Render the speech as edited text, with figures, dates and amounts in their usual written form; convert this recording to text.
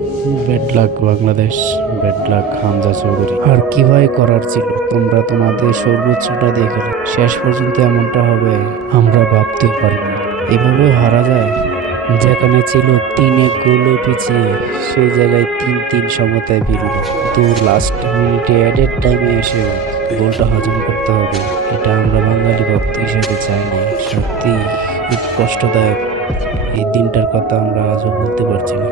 Bad luck Bangladesh, bad luck Hamza Chowdhury. আর কি ভাই করার ছিল, তোমরা তোমাদের সর্বোচ্চটা দেখলে, শেষ পর্যন্ত এমনটা হবে আমরা ভাবতেও পারিনি। এভাবে হারা যায়, যেখানে ছিল 3-1 গোলে পিছিয়ে, সেই জায়গায় 3-3 সমতায় ফিরল। কিন্তু লাস্ট মিনিটে অ্যাডেড টাইমে এসে গোলটা হজম করতে হবে, এটা আমরা বাঙালি ভক্ত হিসেবে চাই না। সত্যি খুব কষ্টদায়ক, এই দিনটার কথা আমরা আজও ভুলতে পারছি না।